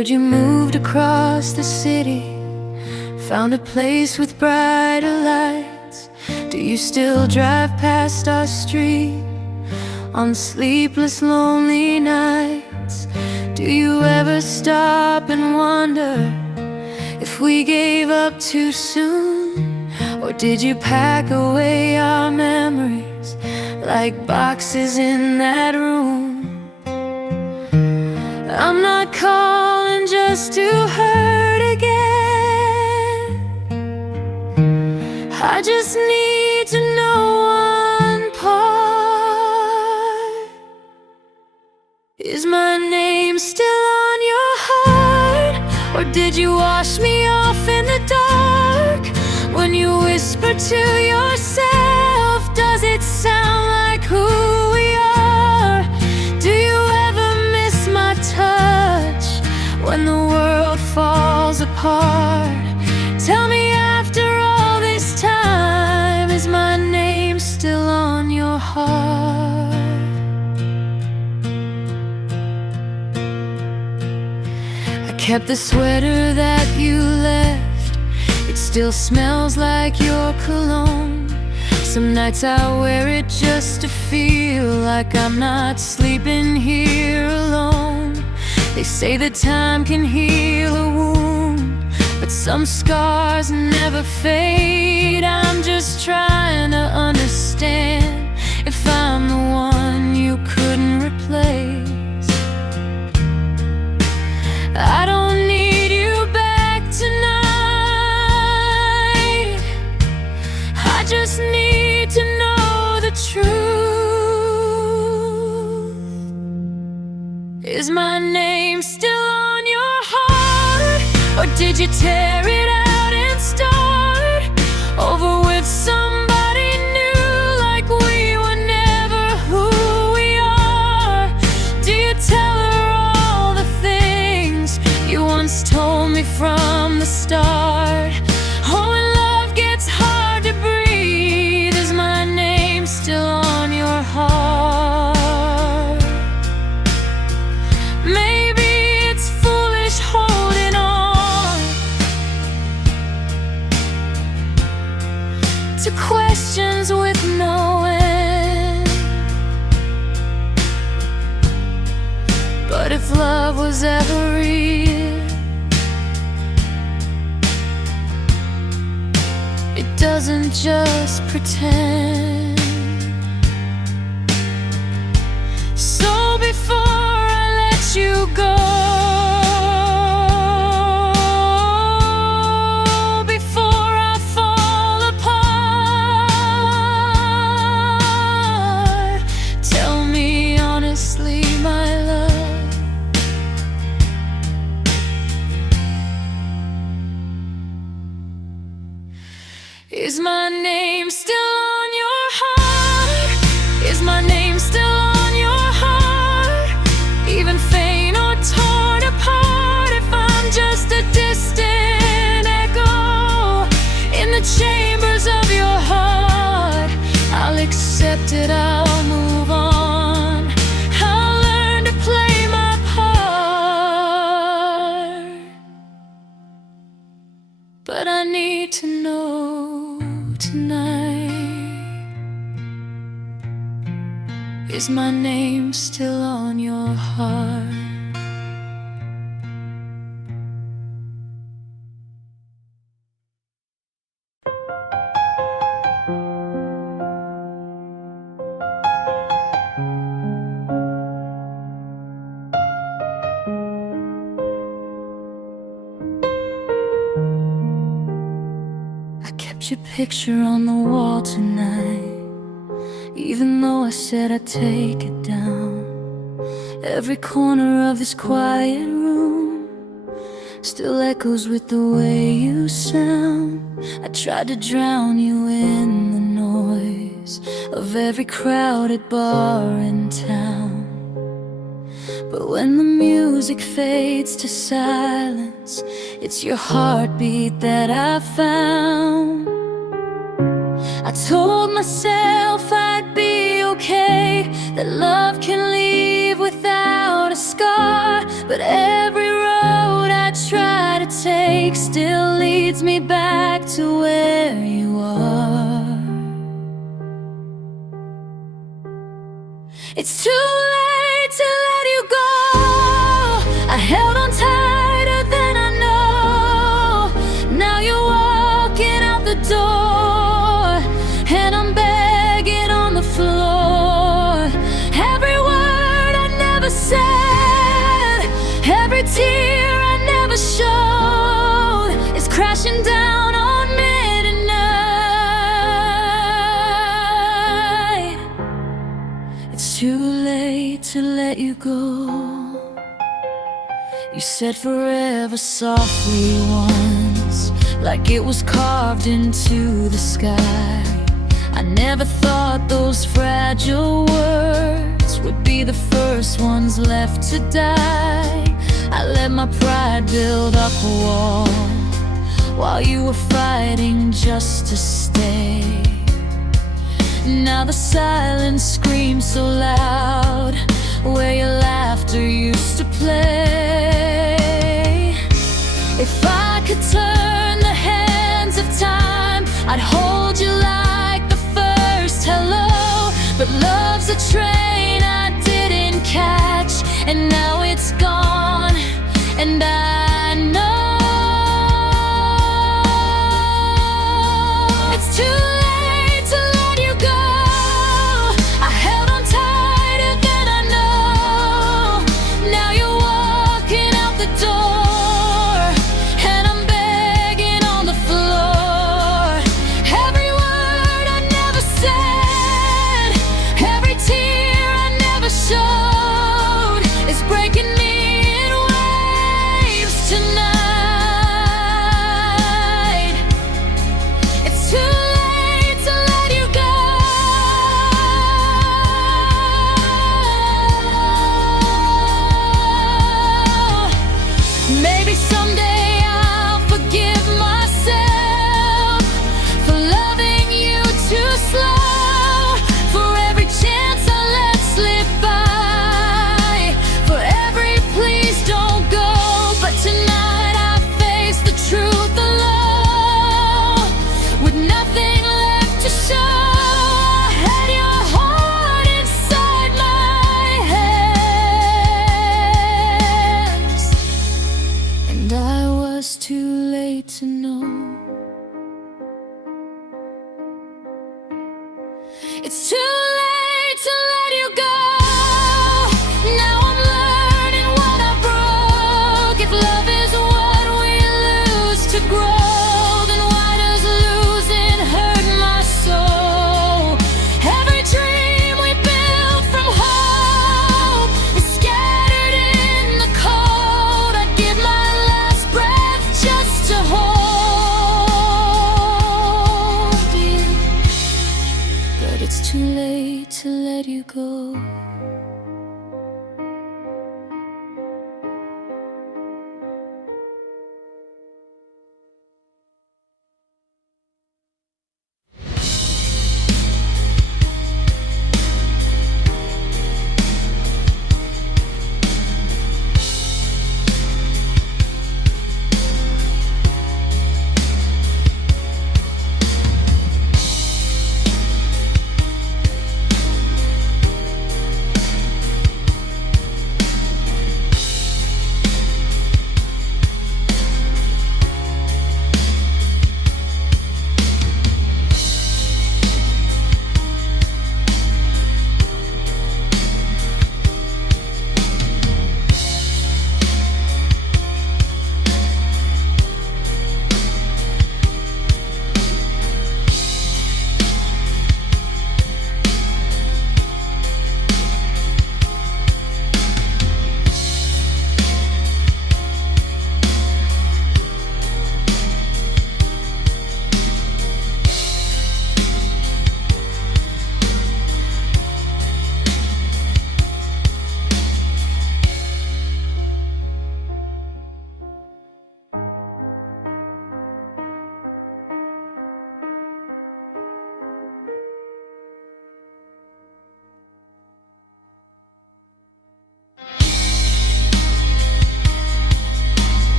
heard you moved across the city, found a place with brighter lights. Do you still drive past our street on sleepless, lonely nights? Do you ever stop and wonder if we gave up too soon? Or did you pack away our memories like boxes in that room? I'm not calling just to hurt again. I just need to know one part. Is my name still on your heart? Or did you wash me off in the dark? When you whisper to yourself, does it sound like who we are? Do you ever miss my touch when the world falls apart? Tell me, after all this time, is my name still on your heart? I kept the sweater that you left. It still smells like your cologne. Some nights I wear it just to feel like I'm not sleeping here alone. They say that time can heal a wound, but some scars never fade. I'm just trying to understand if I'm the one you couldn't replace. I don't need you back tonight. I just need to know the truth. Is my name still on your heart? Or did you tear it out and start over with somebody new, like we were never who we are? Do you tell her all the things you once told me from the start? Oh, when love gets hard to breathe, is my name still on your heart? Maybe it's foolish holding on to questions with no end. But if love was ever real, it doesn't just pretend. So before I let you go, before I fall apart, tell me honestly, my love, is my name still on your heart? Is my name still on your heart? Even faint or torn apart, if I'm just a distant echo in the chambers of your heart, I'll accept it, I'll move on. I'll learn to play my part. But I need to know tonight, is my name still on your heart? I kept your picture on the wall tonight, even though I said I'd take it down. Every corner of this quiet room still echoes with the way you sound. I tried to drown you in the noise of every crowded bar in town, but when the music fades to silence, it's your heartbeat that I found. I told myself I'd be okay, that love can leave without a scar, but every road still leads me back to where you are. It's too late to let you go. I held on tighter than I know. Now you're walking out the door, and I'm begging on the floor. Every word I never said, every tear I never showed, is crashing down on me tonight. It's too late to let you go. You said forever softly once, like it was carved into the sky. I never thought those fragile words would be the first ones left to die. I let my pride build up a wall while you were fighting just to stay. Now the silence screams so loud where your laughter used to play. If I could turn the hands of time, I'd hold you like the first hello. But love's a train I didn't catch, and now it's gone, and I know it's too late to let you go. I held on tighter than I know. Now you're walking out the door, and I'm begging on the floor. Every word I never said, every tear I never showed, is breaking me in waves tonight. It's too late to let you go. Maybe someday I'll forgive myself for loving you too slow, for every chance I let slip by, for every please don't go. But tonight I face the truth alone, with nothing left to show. I had your heart inside my hands, and I was too late to know. It's too late to let you go. Now I'm learning what I broke. If love is what we lose to grow, then why does losing hurt my soul? Every dream we built from hope is scattered in the cold. I'd give my last breath just to hold you, but it's too late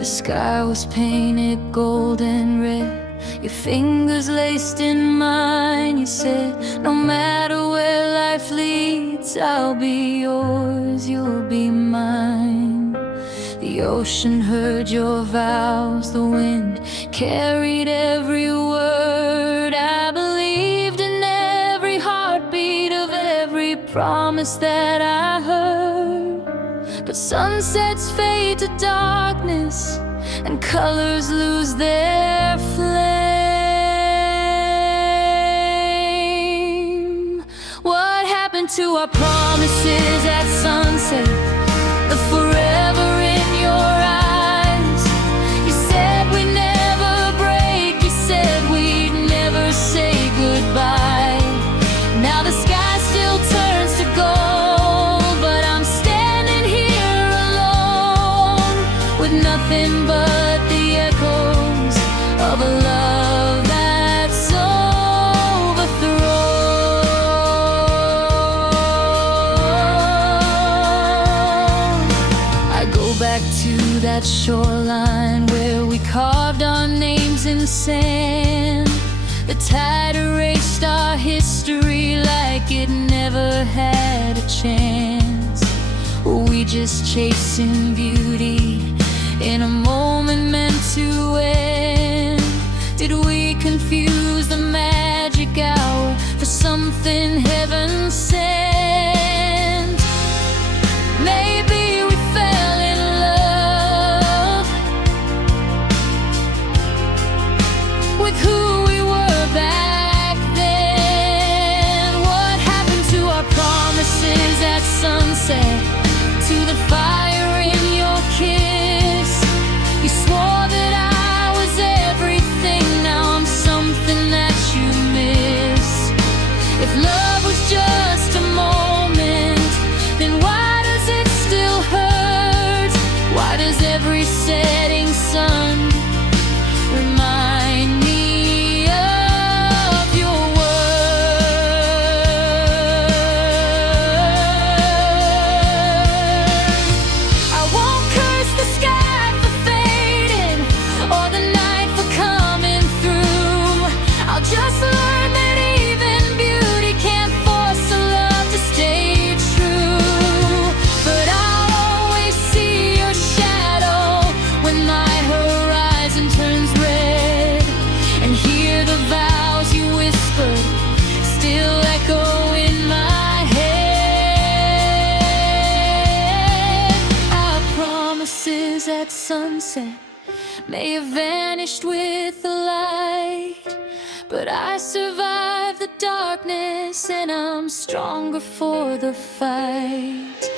The sky was painted gold and red, your fingers laced in mine. You said, no matter where life leads, I'll be yours, you'll be mine. The ocean heard your vows, the wind carried every word. I believed in every heartbeat of every promise that I heard. But sunsets fade to darkness and colors lose their flame. What happened to our promises at sunset? The forever in your eyes. You said we'd never break, you said we'd never say goodbye. Now the sky still turns to gold, but I'm standing here alone with nothing but the echoes of a love that's overthrown. I go back to that shoreline where we carved our names in sand. The tide erased our history like it never had a chance. Were we just chasing beauty in a moment meant to end? Did we confuse the magic hour for something heaven sent? Maybe we fell in love with who we were back then. What happened to our promises at sunset? To the fire in your kiss. You swore that I was everything, now I'm something that you miss. If love was just a moment, then why does it still hurt? Why does every setting sun remind me of your words? I won't curse the sky for fading or the night for coming through. I'll just learn that even beauty can't force a love to stay true. But I'll always see your shadow when my horizon turns red, and hear the vows you whispered still echo in my head. Our promises at sunset may have vanished with the light, but I survived the darkness and I'm stronger for the fight.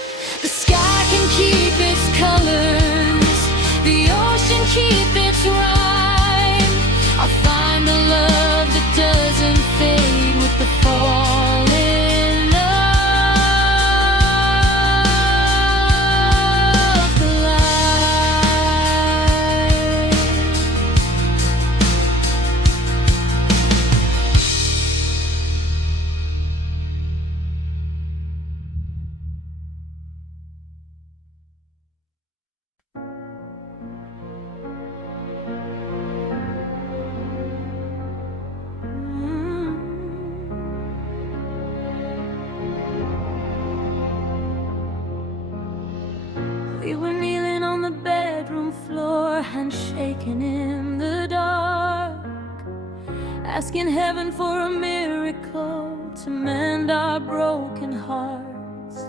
The sky can keep its colors, the ocean keep its rhyme. I'll find the love that doesn't fade with the falling of the light. We were kneeling on the bedroom floor, hands shaking in the dark, asking heaven for a miracle to mend our broken hearts.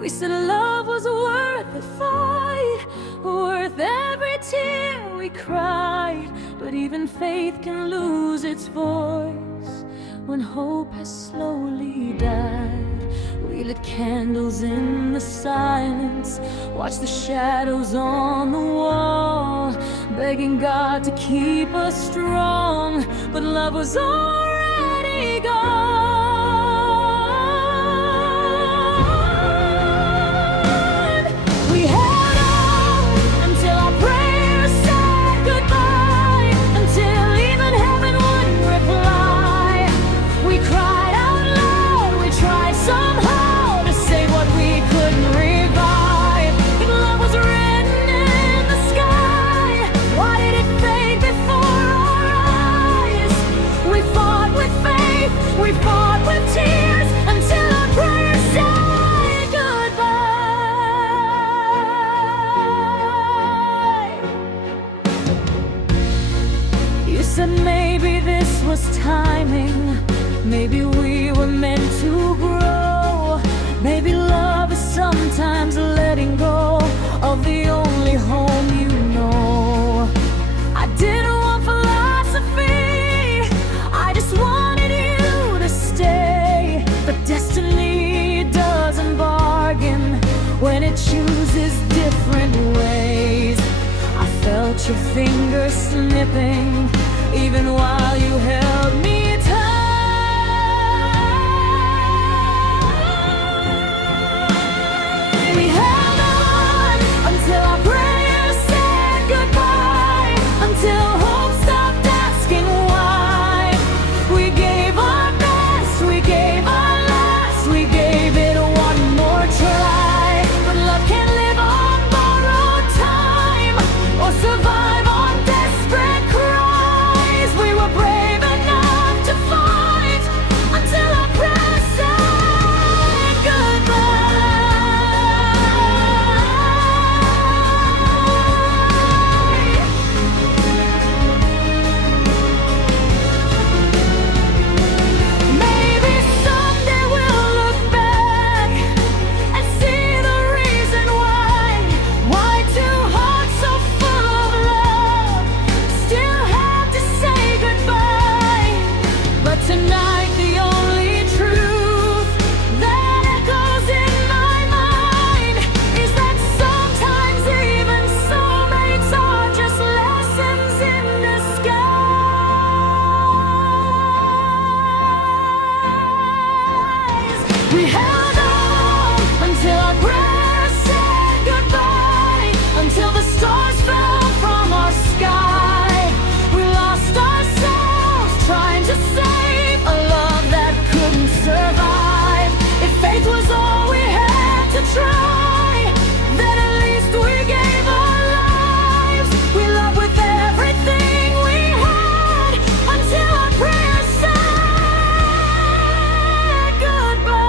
We said love was worth the fight, worth every tear we cried. But even faith can lose its voice when hope has slowly died. We lit candles in the silence, watched the shadows on the wall, begging God to keep us strong, but love was already gone. We held on until our prayers said goodbye, until even heaven wouldn't reply. We cried out loud, we tried somehow to say what we couldn't revive. But love was written in timing. Maybe we were meant to grow. Maybe love is sometimes letting go of the only home you know. I didn't want philosophy, I just wanted you to stay. But destiny doesn't bargain when it chooses different ways. I felt your fingers slipping even while you held me tight. We held on until our prayers said goodbye, until hope stopped asking why. We gave our best, we gave our last, we gave it one more try. But love can't live on borrowed time or survive on desperate cries. We were brave enough to fight until our prayers said goodbye. Maybe someday we'll look back and see the reason why two hearts so full of love still had to say goodbye. But tonight the only truth that echoes in my mind is that sometimes even soulmates are just lessons in disguise. We held on until our prayers said goodbye, until the stars fell from our sky. We lost ourselves trying to save a love that couldn't survive. If faith was all we had to try, then at least we gave our lives. We loved with everything we had until our prayers said goodbye.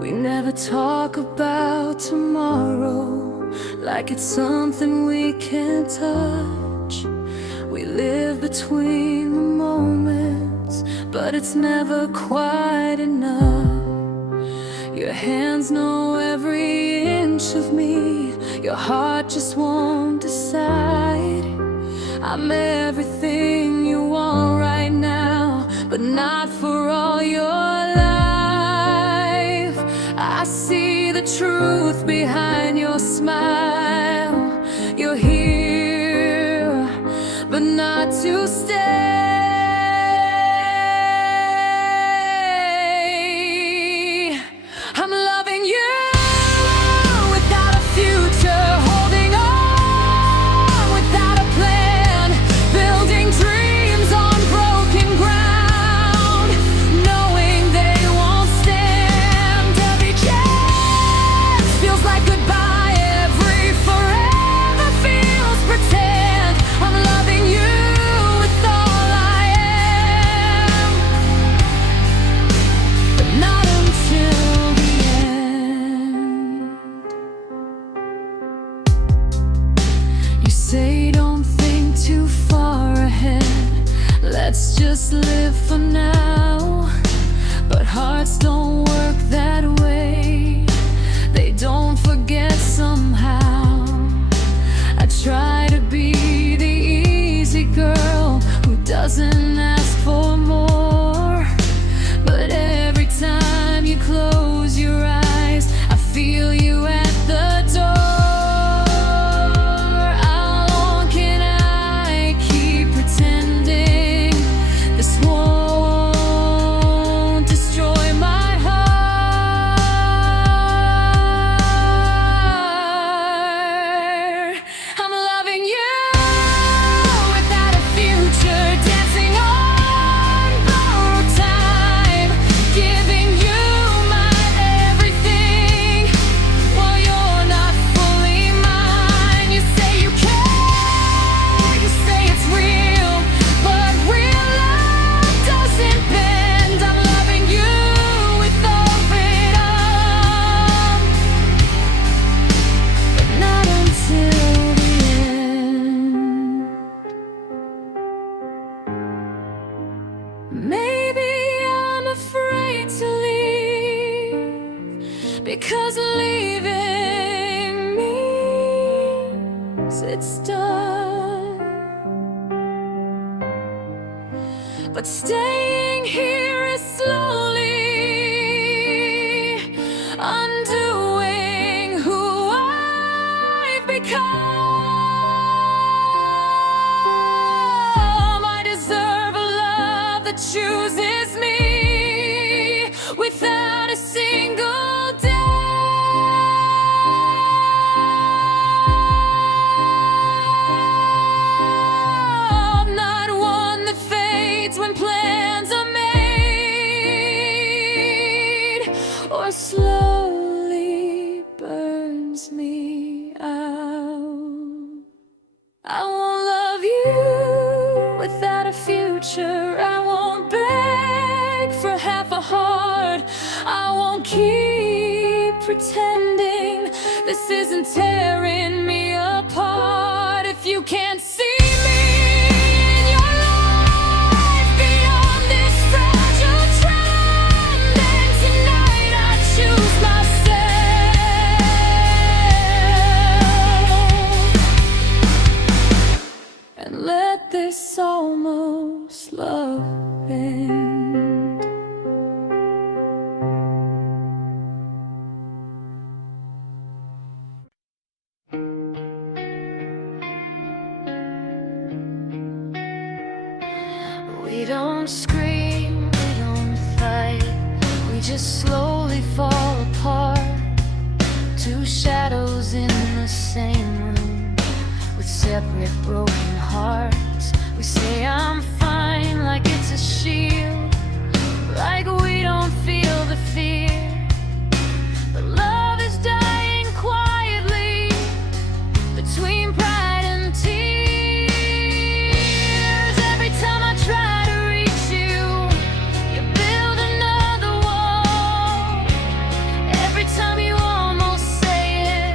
We never talk about tomorrow like it's something we can't touch. We live between the moments, but it's never quite enough. Your hands know every inch of me, your heart just won't decide. I'm everything you want right now, but not for all your life. I see the truth behind your smile. You're here, but not to stay. I'm loving you without a future, holding on without a plan, building dreams on broken ground, knowing they won't stand. Every chance feels like goodbye, every forever feels pretend. I'm loving you with all I am, but not until the end. You say don't think too far ahead, let's just live for now. But hearts don't work that way, they don't forget somehow. I try to be the easy girl who doesn't ask for more, but every time you close your eyes, I feel you at the door. How long can I keep pretending this won't destroy my heart? because leaving means it's done. But staying here is slowly undoing who I've become. I deserve a love that chooses me without a single doubt. Not one that fades when plans are made, or slowly burns me out. I won't love you without a future. I won't beg for half a heart. I won't keep pretending this isn't tearing me apart. If you can't see me in your life beyond this fragile trend, then tonight I choose myself and let this almost love end. We don't scream, we don't fight, we just slowly fall apart. Two shadows in the same room with separate broken hearts. We say I'm fine like it's a shield, like we don't feel the fear. But love is dying quietly between pride and tears. Every time I try to reach you, you build another wall. Every time you almost say it,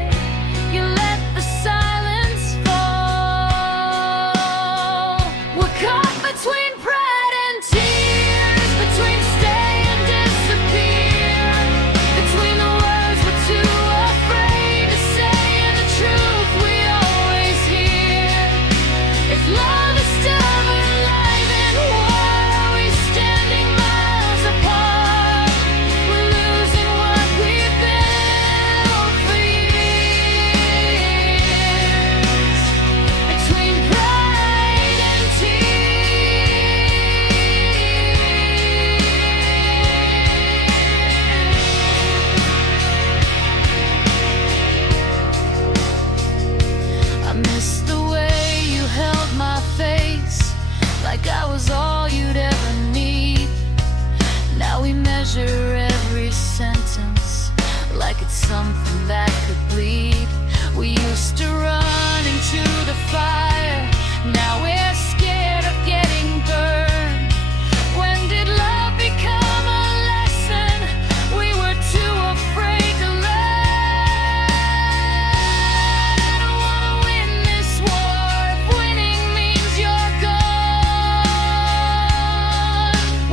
you let the silence fall. We're caught between pride and tears, between stay and disappear, between the words we're too afraid to say and the truth we always hear. If love is still alive, then why are we standing miles apart? We're losing what we've built for years, between pride and tears. I miss the way you held my face, like I was all you'd ever need. Now we measure every sentence like it's something that could bleed. We used to run into the fire, now we're scared of getting burned. When did love become a lesson we were too afraid to learn? I don't wanna win this war if winning means you're gone.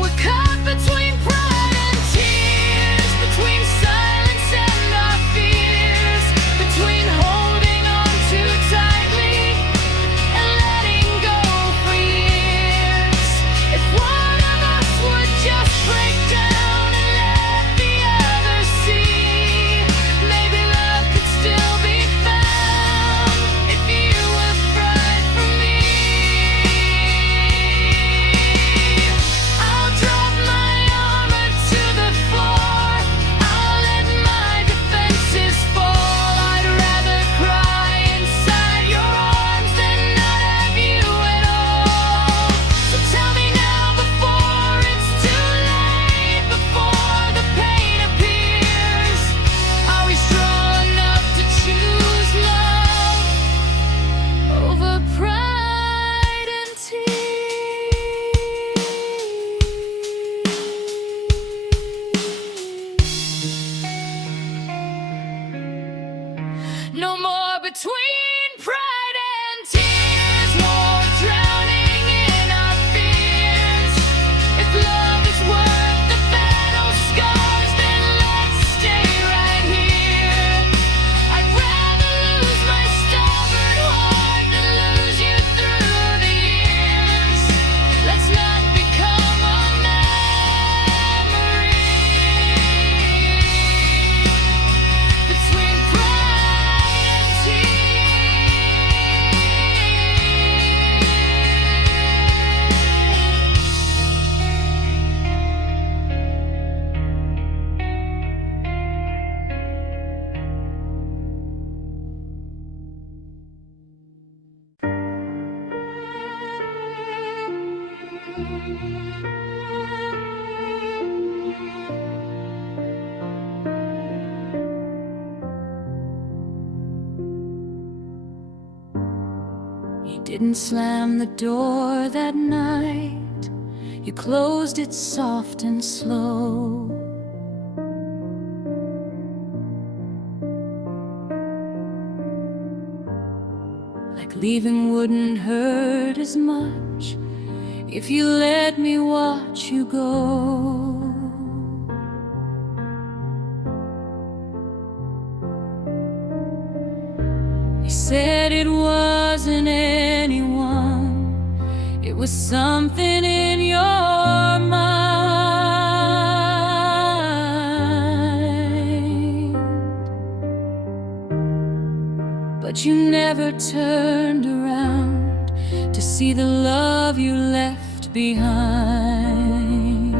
We're caught between pride and tears, between silence and our fears, between holding on too tightly and letting go for years. If one of us would just break down and let the other see, maybe love could still be found if you would fight for me. I'll drop my armor to the floor, I'll let my defenses fall. I'd rather cry inside your arms than not have you at all. So tell me now before it's too late, before the pain appears, are we strong enough to choose love over pride and tears? No more between pride and tears, more drowning in our fears. If love is worth the battle scars, then let's stay right here. didn't slam the door that night, you closed it soft and slow. Like leaving wouldn't hurt as much if you let me watch you go. You said it wasn't anyone, it was something in your mind. But you never turned around to see the love you left behind.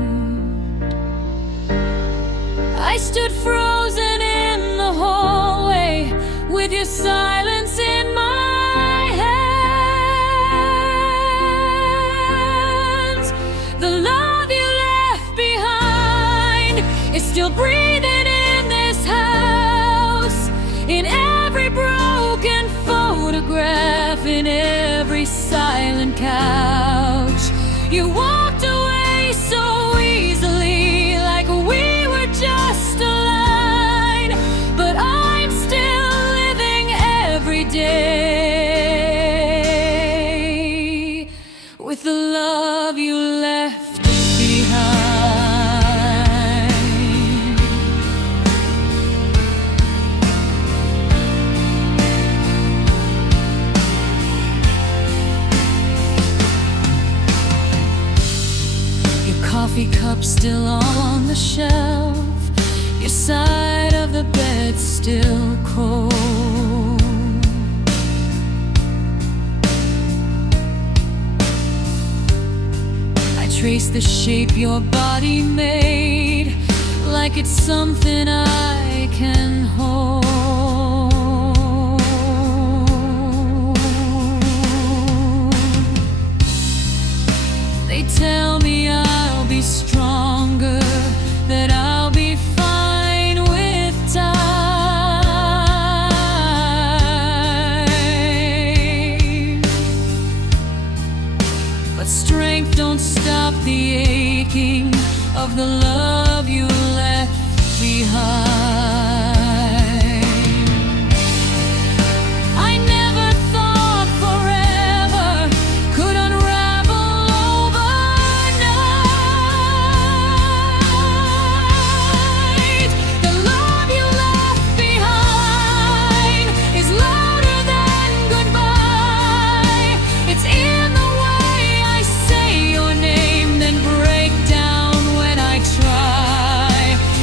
I stood frozen in the hallway with your silence in my hands. The love you left behind is still breathing in this house, in every broken photograph, in every silent couch. You walked away so easily, like we were just a line, but I'm still living every day with the love you left behind. Your coffee cup still on the shelf, your side of the bed still cold. I trace the shape your body made, like it's something I can hold. They tell me I'll be stronger, that I'll be fine with time. But strength don't stop the aching of the love you left behind. I never thought forever could unravel overnight. The love you left behind is louder than goodbye. It's in the way I say your name, then break down when I try.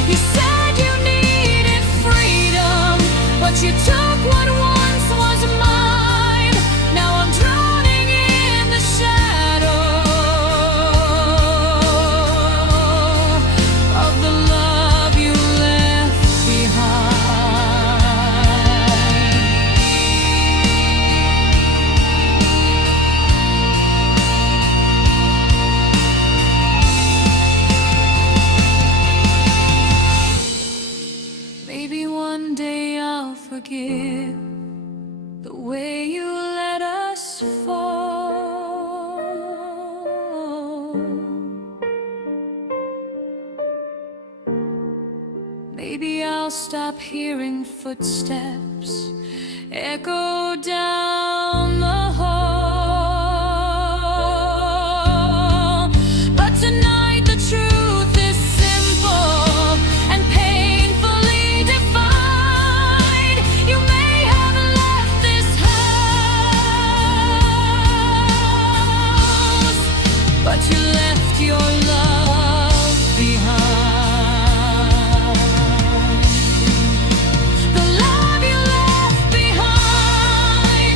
You said you needed freedom, but you took what once was mine. Now I'm drowning in the shadow of the love you left behind. Maybe one day I'll forgive the way you let us fall. Maybe I'll stop hearing footsteps echo down the hall. But tonight the truth is simple and painfully defined. You may have left this house, but you left your love behind. The love you left behind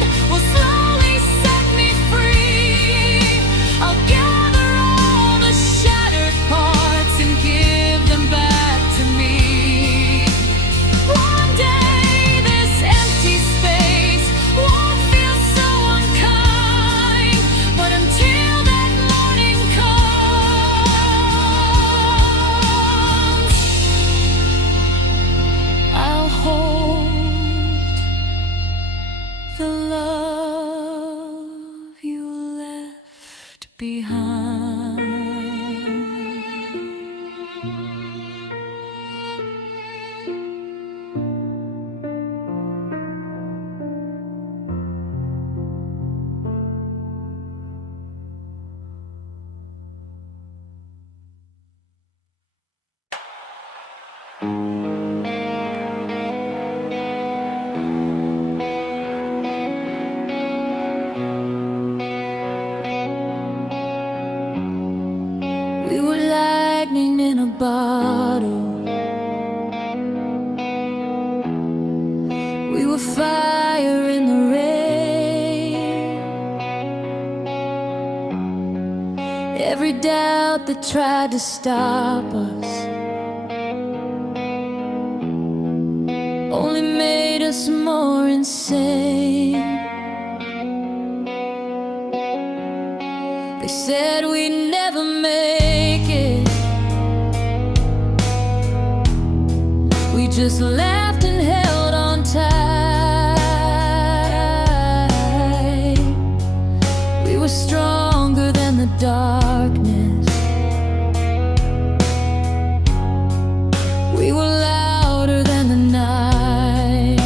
behind. We were lightning in a bottle. We were fire in the rain. Every doubt that tried to stop us only made us more insane. They said we'd never make it. We just laughed and held on tight. We were stronger than the darkness. We were louder than the night.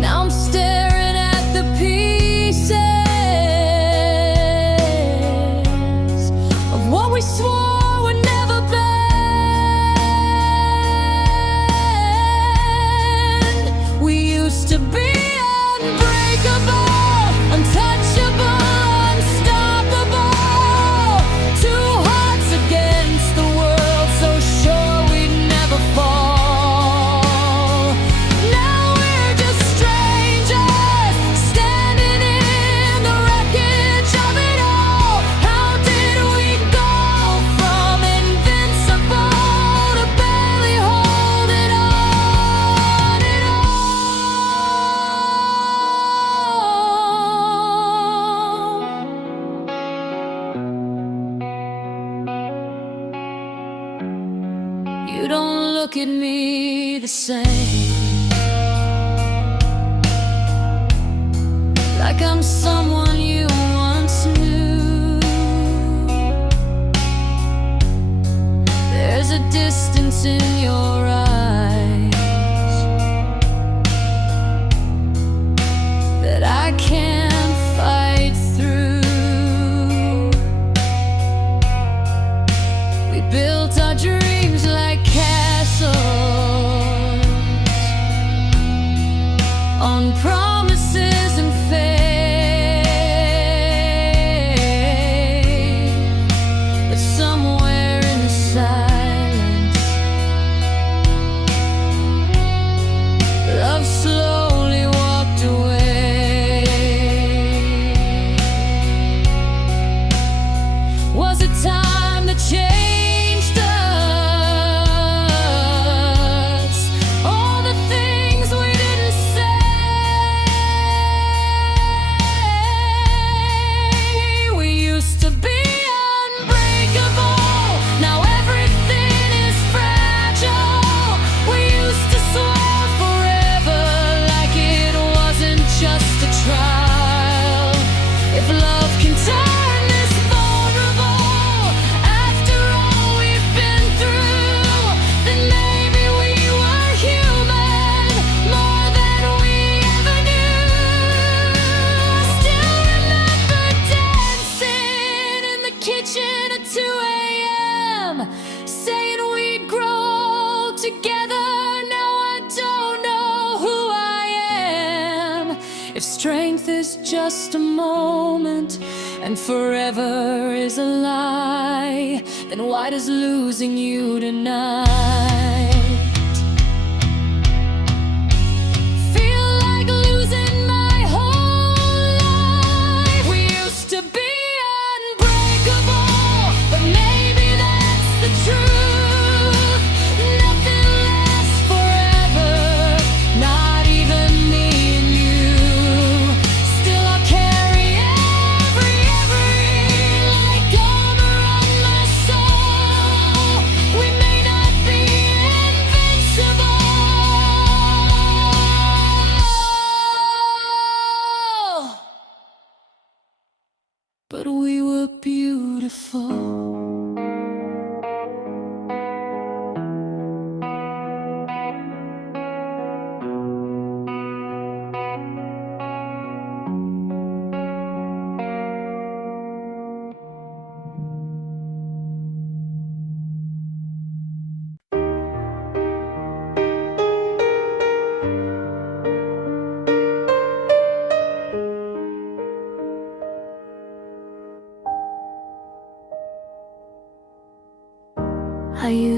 Now I'm staring at the pieces of what we swore would never bend. We used to be unbreakable, untouchable, unstoppable. Two hearts against the world, so sure we'd never fall. Now we're just strangers, standing in the wreckage of it all. How did we go from invincible to barely holding on at all? You don't look at me the same, like I'm someone you once knew. There's a distance in your eyes that I can't fight through. We built our dreams like castles on promises and faith, but somewhere in the silence, love slowly walked away. Was it time that changed us? All the things we didn't say. We used to be unbreakable, now everything is fragile. We used to swear forever, like it wasn't just a trial. If love can turn this vulnerable, after all we've been through, then maybe we were human, more than we ever knew. I still remember dancing in the kitchen at 2 a.m., saying we'd grow together. Now I don't know who I am. If strength is just a moment and forever is a lie, then why does losing you tonight feel like losing my whole life? We used to be unbreakable, but maybe that's the truth. Nothing lasts forever, not even me and you. Still I'll carry every like armor on my soul. We may not be in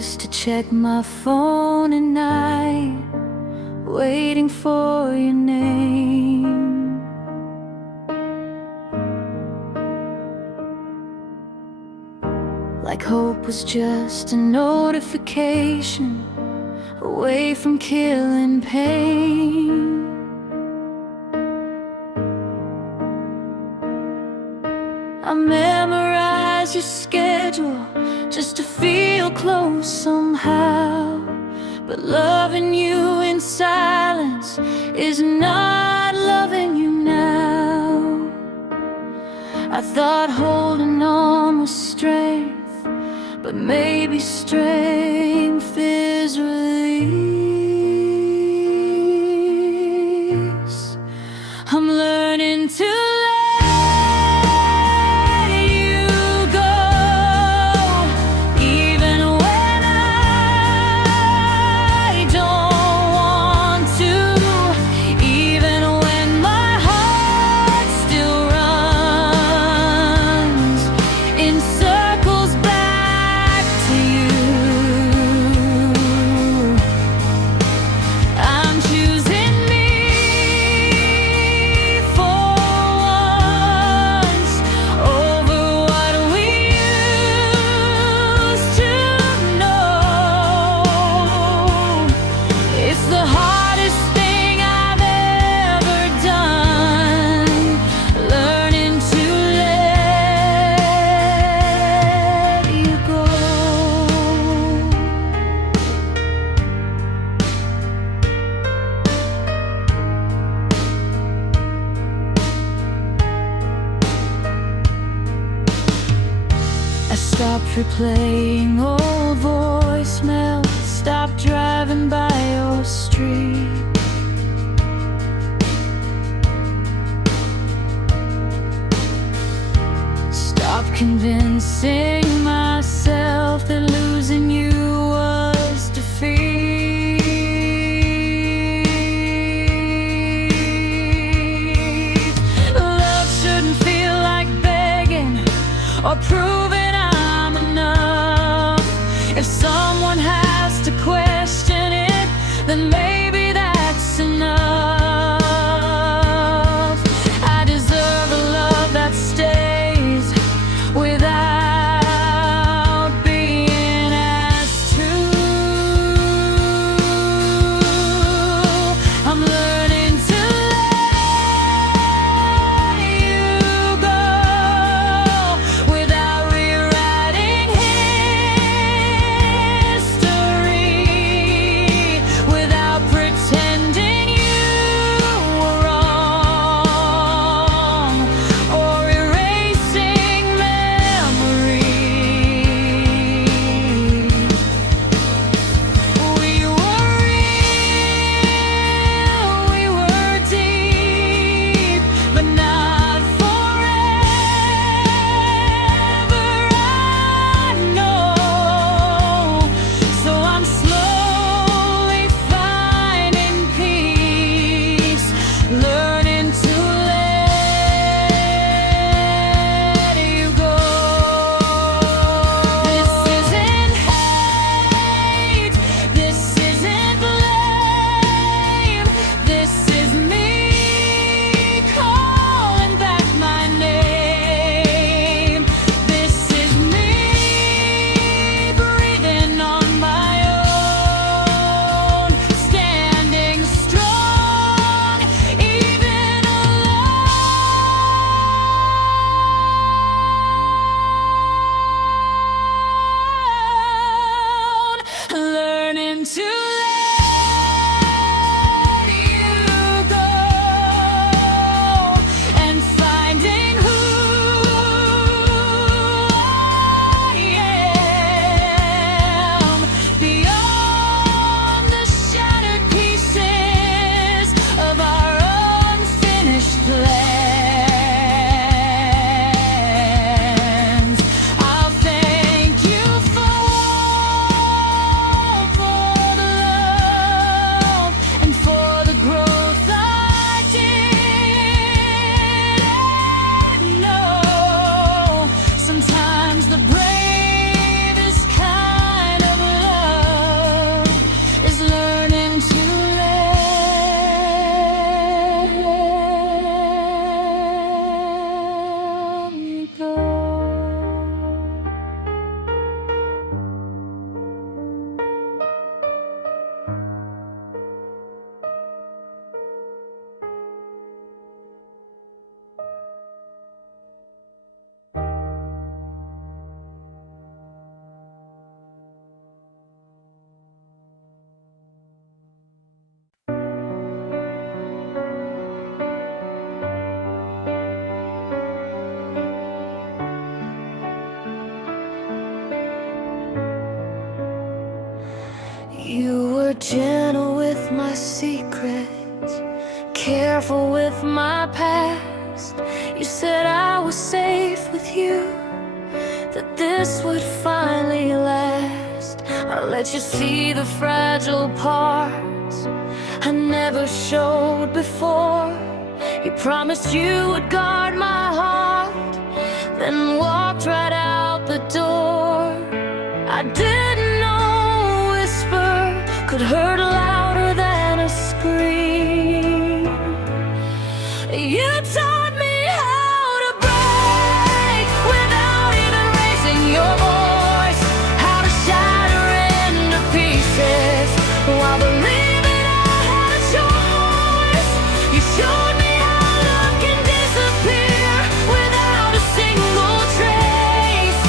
used to check my phone at night, waiting for your name. Like hope was just a notification away from killing pain. I memorize your schedule just to feel close somehow, but loving you in silence is not loving you now. I thought holding on was strength, but maybe strength is release. I'm learning to stop replaying old voicemails, stop driving by your street. Stop convincing myself that losing you was defeat. Love shouldn't feel like begging or proving if someone has to question it, then maybe that's enough. I deserve a love that stays without being asked to. I'm learning to let you go without rewriting pretending you were wrong or erasing memories. We were real, we were deep, but not forever, I know. So I'm slowly learning to let you go. This isn't hate, this isn't blame, this is me calling back my name. This is me breathing on my own, standing strong. Learning to let you go and finding who I am beyond the shattered pieces of our unfinished plans. I'll thank you for the were gentle with my secrets, careful with my past. You said I was safe with you, that this would finally last. I let you see the fragile parts I never showed before. You promised you would guard my heart, then walked right out the door. I didn't know a whisper could hurt louder than a scream. You taught me how to break without even raising your voice, how to shatter into pieces while believing I had a choice. You showed me how love can disappear without a single trace.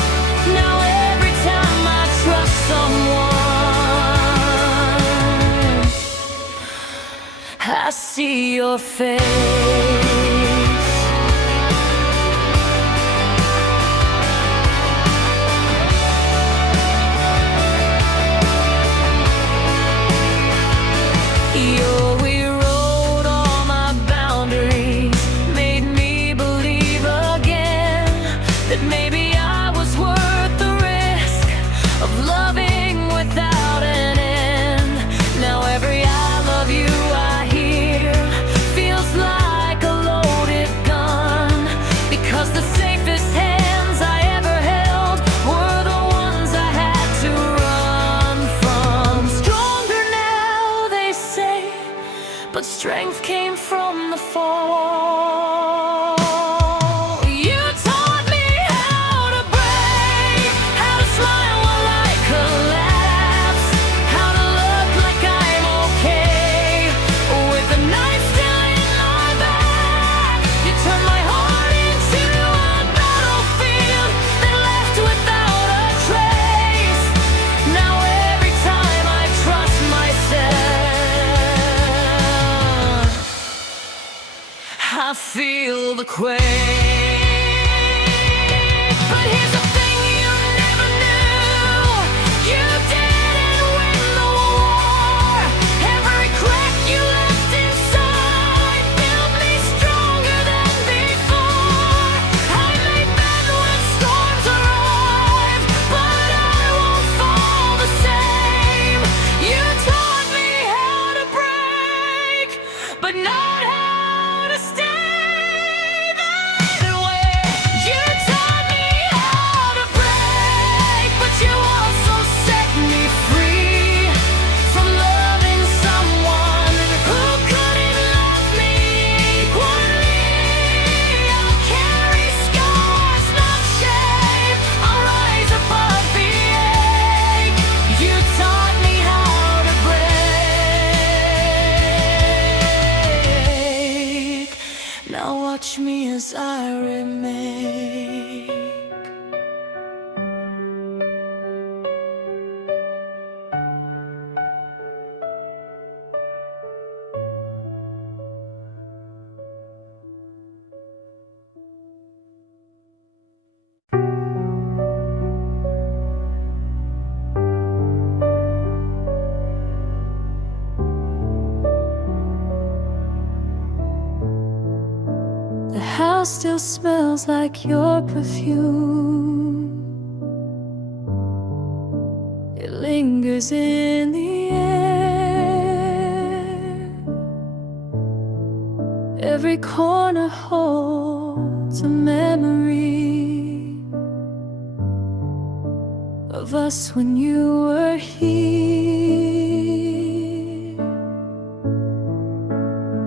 Now every time I trust someone, I see your face. You rewrote all my boundaries, made me believe again that maybe I was worth the risk of loving without an end. Now every I love you I hear feels like a loaded gun, because the safest hands I ever held were the ones I had to run from. Stronger now, they say, but strength came from the fall. You taught me how to break, how to smile while I collapse, how to look like I'm okay with the knife still in my back. You turned my heart into a battlefield that left without a trace. Now every time I trust myself, I feel the quake. But here's the thing you never knew: you didn't win the war. Every crack you left inside built me stronger than before. I may bend when storms arrive, but I won't fall the same. You taught me how to break, but not how to stay that way. You taught me how to break, but you also set me free from loving someone who couldn't love me equally. I'll carry scars, not shame. I'll rise above the ache. You taught me how to break. Now watch me as I remake. The house still smells like your perfume. It lingers in the air. Every corner holds a memory of us when you were here.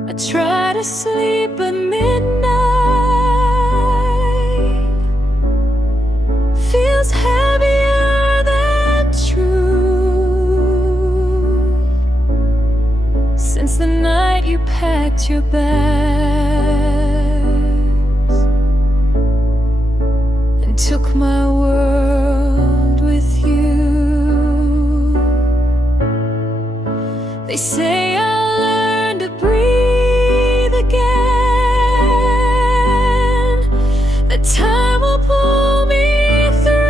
I try to sleep at midnight, feels heavier than truth, since the night you packed your bags and took my world with you. They say I'll learn to breathe again, that time will pull me through.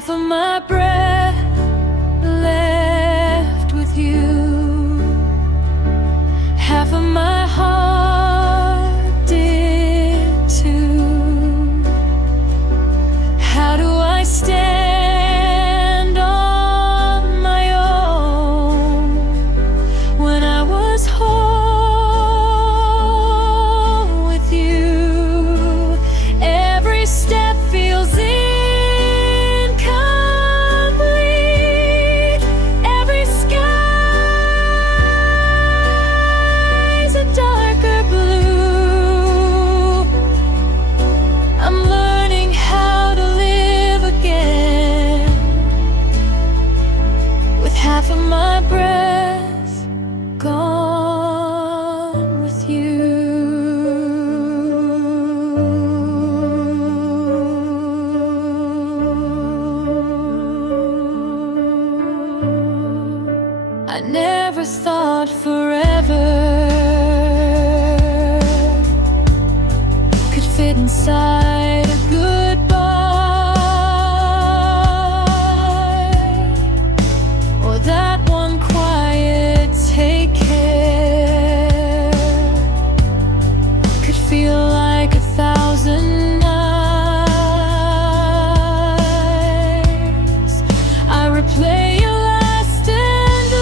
half of my breath left with you, half of my heart did too. How do I stand on my own when I was whole with you? Every step feels incomplete. Every sky's a darker blue. I'm learning how to live again with half of my breath gone with you. I never thought forever could fit inside a goodbye, or that one quiet take care could feel like 1,000 nights. I replay your last and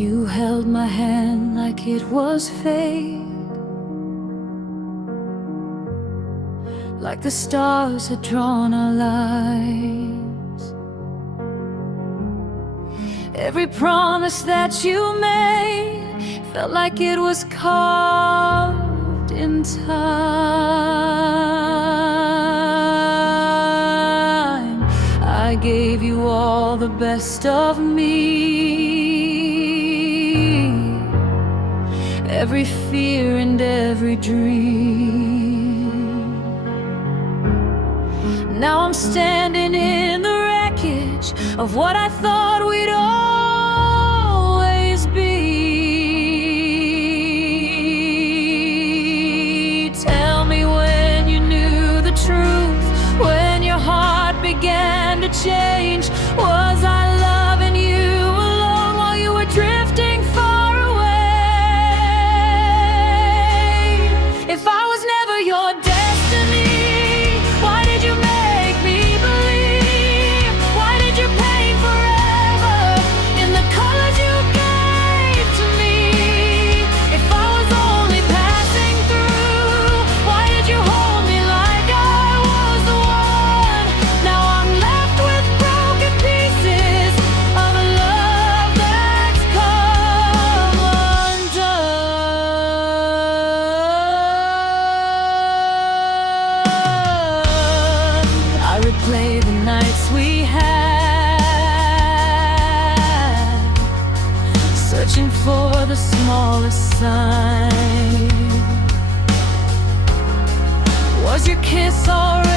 You held my hand like it was fate, like the stars had drawn our lives. Every promise that you made felt like it was carved in time. I gave you all the best of me, every fear and every dream. Now I'm standing in the wreckage of what I thought we'd always be. Tell me when you knew the truth, when your heart began to change. Was I loving you alone while you were drifting far away? If I was never your destiny, why did you make me believe? Why did you paint forever in the colors you gave to me? If I was only passing through, why did you hold me like I was the one? Now I'm left with broken pieces of a love that's come undone. I replay the nights we had, searching for the smallest sign. Was your kiss alright?